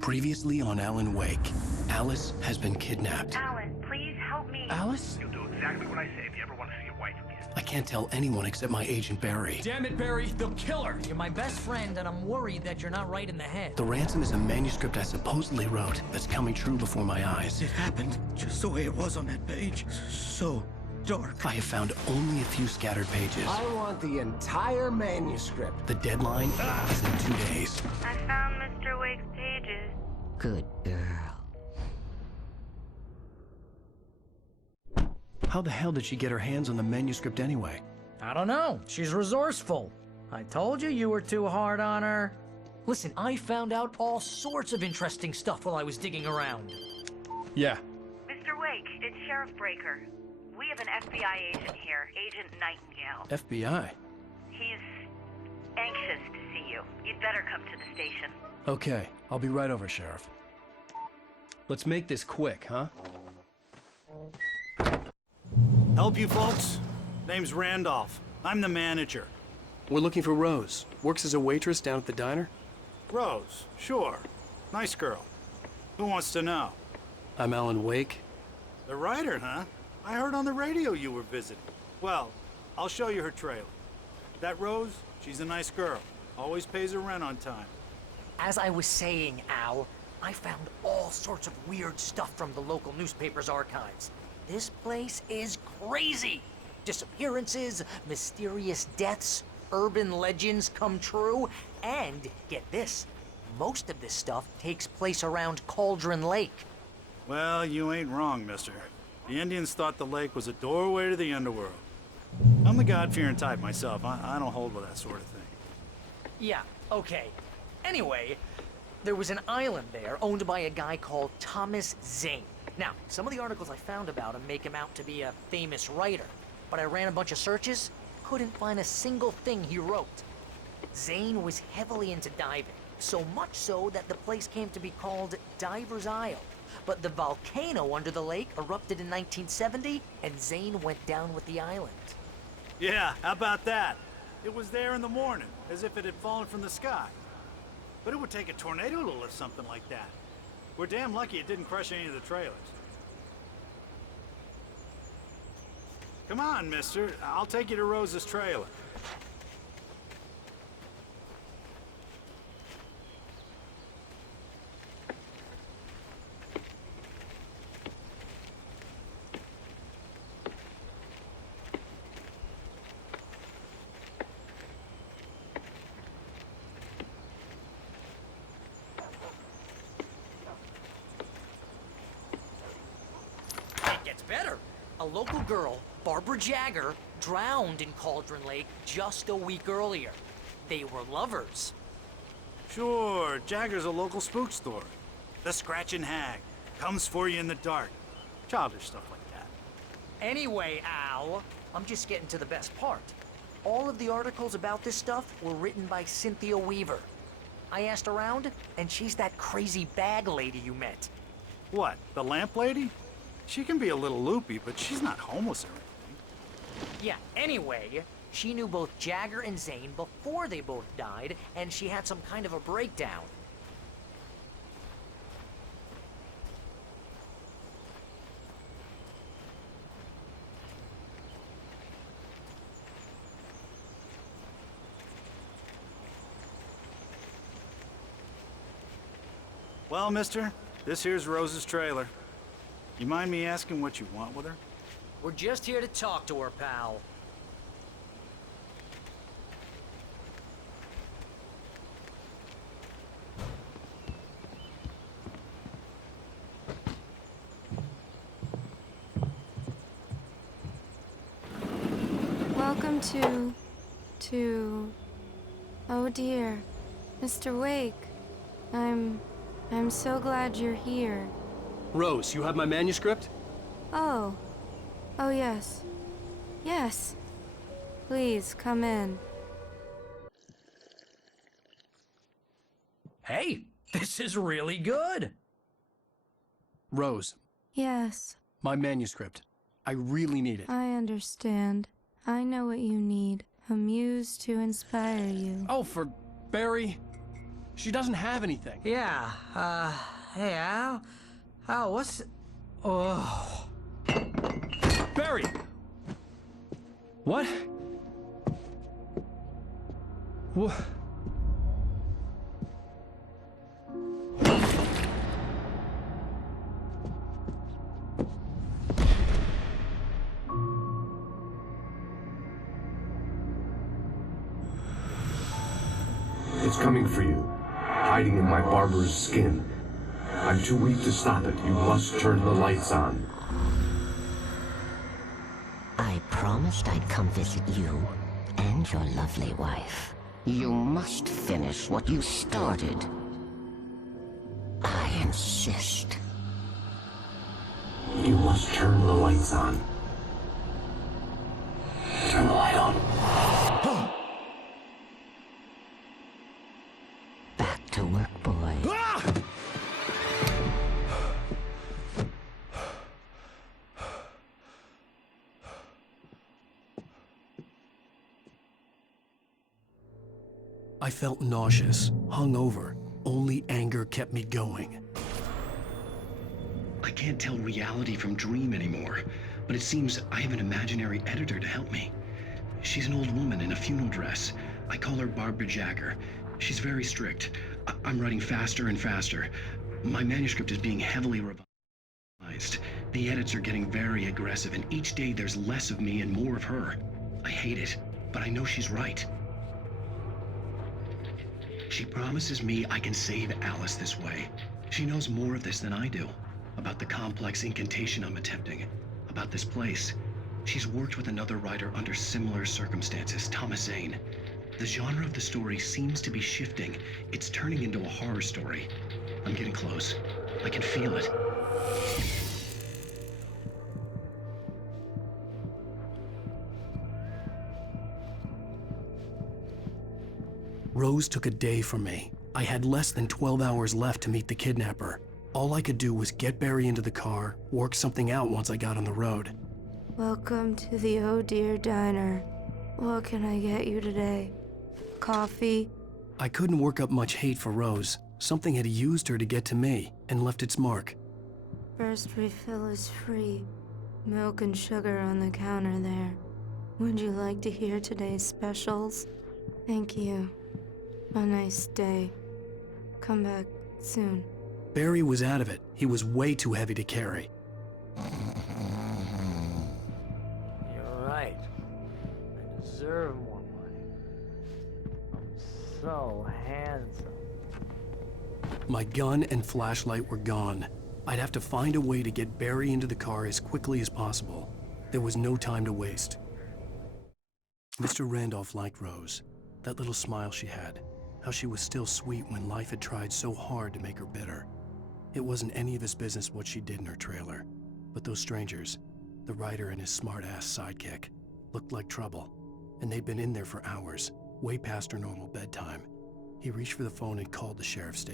Previously on Alan Wake, Alice has been kidnapped. Alan, please help me. Alice? You'll do exactly what I say if you ever want to see your wife again. I can't tell anyone except my agent Barry. Damn it, Barry, they'll kill her! You're my best friend, and I'm worried that you're not right in the head. The ransom is a manuscript I supposedly wrote that's coming true before my eyes. It happened just the way it was on that page. So dark. I have found only a few scattered pages. I want the entire manuscript. The deadline is in 2 days. I found Mr. Wake's pages. Good girl. How the hell did she get her hands on the manuscript anyway? I don't know. She's resourceful. I told you you were too hard on her. Listen, I found out all sorts of interesting stuff while I was digging around. Yeah. Mr. Wake, it's Sheriff Breaker. We have an FBI agent here, Agent Nightingale. FBI? He's anxious to see you. You'd better come to the station. Okay, I'll be right over, Sheriff. Let's make this quick, huh? Help you folks? Name's Randolph. I'm the manager. We're looking for Rose. Works as a waitress down at the diner. Rose, sure. Nice girl. Who wants to know? I'm Alan Wake. The writer, huh? I heard on the radio you were visiting. Well, I'll show you her trailer. That Rose, she's a nice girl. Always pays her rent on time. As I was saying, Al, I found all sorts of weird stuff from the local newspaper's archives. This place is crazy. Disappearances, mysterious deaths, urban legends come true, and get this, most of this stuff takes place around Cauldron Lake. Well, you ain't wrong, mister. The Indians thought the lake was a doorway to the underworld. I'm the God-fearing type myself. I don't hold with that sort of thing. Yeah, okay. Anyway, there was an island there owned by a guy called Thomas Zane. Now, some of the articles I found about him make him out to be a famous writer, but I ran a bunch of searches, couldn't find a single thing he wrote. Zane was heavily into diving, so much so that the place came to be called Diver's Isle. But the volcano under the lake erupted in 1970, and Zane went down with the island. Yeah, how about that? It was there in the morning, as if it had fallen from the sky. But it would take a tornado to lift something like that. We're damn lucky it didn't crush any of the trailers. Come on, mister. I'll take you to Rose's trailer. It gets better. A local girl, Barbara Jagger, drowned in Cauldron Lake just a week earlier. They were lovers. Sure, Jagger's a local spook store. The Scratching Hag. Comes for you in the dark. Childish stuff like that. Anyway, Al, I'm just getting to the best part. All of the articles about this stuff were written by Cynthia Weaver. I asked around, and she's that crazy bag lady you met. What, the lamp lady? She can be a little loopy, but she's not homeless or anything. Yeah, anyway, she knew both Jagger and Zane before they both died, and she had some kind of a breakdown. Well, mister, this here's Rose's trailer. You mind me asking what you want with her? We're just here to talk to her, pal. Welcome to... Oh dear, Mr. Wake. I'm so glad you're here. Rose, you have my manuscript? Oh. Oh yes. Yes. Please, come in. Hey, this is really good. Rose, Yes, my manuscript. I really need it. I understand. I know what you need. A muse to inspire you. Oh, for Barry. She doesn't have anything. Yeah, hey, Al? Al, what's... Oh... Barry! What? What? It's coming for you, hiding in my barber's skin. I'm too weak to stop it. You must turn the lights on. I promised I'd come visit you and your lovely wife. You must finish what you started. I insist. You must turn the lights on. Turn the light on. Back to work, boy. I felt nauseous, hungover. Only anger kept me going. I can't tell reality from dream anymore, but it seems I have an imaginary editor to help me. She's an old woman in a funeral dress. I call her Barbara Jagger. She's very strict. I'm writing faster and faster. My manuscript is being heavily revised. The edits are getting very aggressive, and each day there's less of me and more of her. I hate it, but I know she's right. She promises me I can save Alice this way. She knows more of this than I do. About the complex incantation I'm attempting. About this place. She's worked with another writer under similar circumstances, Thomas Zane. The genre of the story seems to be shifting. It's turning into a horror story. I'm getting close. I can feel it. Rose took a day from me. I had less than 12 hours left to meet the kidnapper. All I could do was get Barry into the car, work something out once I got on the road. Welcome to the Oh Dear Diner. What can I get you today? Coffee? I couldn't work up much hate for Rose. Something had used her to get to me and left its mark. First refill is free. Milk and sugar on the counter there. Would you like to hear today's specials? Thank you. A nice day. Come back soon. Barry was out of it. He was way too heavy to carry. You're right. I deserve more money. I'm so handsome. My gun and flashlight were gone. I'd have to find a way to get Barry into the car as quickly as possible. There was no time to waste. Mr. Randolph liked Rose. That little smile she had. How she was still sweet when life had tried so hard to make her bitter. It wasn't any of his business what she did in her trailer. But those strangers, the writer and his smart-ass sidekick, looked like trouble. And they'd been in there for hours, way past her normal bedtime. He reached for the phone and called the sheriff's station.